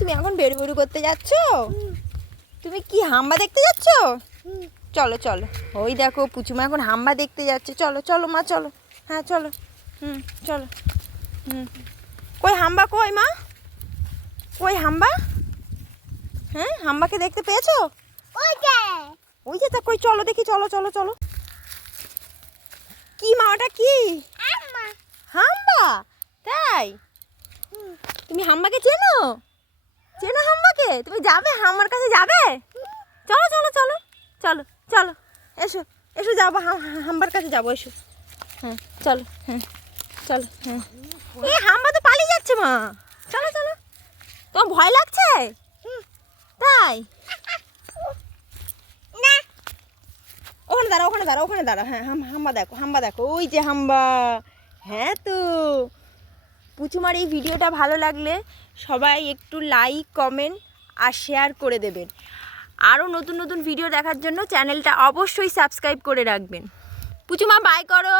তুমি এখন বেরু বেরু করতে যাচ্ছ? তুমি কি হাম্বা দেখতে যাচ্ছ? চলো চলো, ওই দেখো পুচুমা এখন হাম্বা দেখতে যাচ্ছে। চলো চলো মা, চলো। হ্যাঁ চলো। চলো। কই হাম্বা, কই মা, কই হাম্বা? হ্যাঁ, হাম্বাকে দেখতে পেয়েছো? ওই যে তা, কই চলো দেখি, চলো চলো চলো। কি মা, ওটা কি? হাম্বা? তাই? তুমি হাম্বাকে চেনো? চেনো হাম্বাকে? তুমি যাবে হাম্বার কাছে, যাবে? চলো চলো চলো চলো চলো, এসো এসো, যাবো হাম্বার কাছে যাবো, এসো। হ্যাঁ চলো, হ্যাঁ চলো। হ্যাঁ, এই হাম্বা তো পালিয়ে যাচ্ছে মা। চলো চলো। তোমার ভয় লাগছে? তাই? ওখানে দাঁড়া, ওখানে দাঁড়া, ওখানে দাঁড়া। হ্যাঁ, হাম্বা দেখো, হাম্বা দেখো, ওই যে হাম্বা। হ্যাঁ তো পুচুমার এই ভিডিওটা ভালো লাগলে সবাই একটু লাইক, কমেন্ট আর শেয়ার করে দেবেন। আরও নতুন নতুন ভিডিও দেখার জন্য চ্যানেলটা অবশ্যই সাবস্ক্রাইব করে রাখবেন। পুচুমা বাই করো।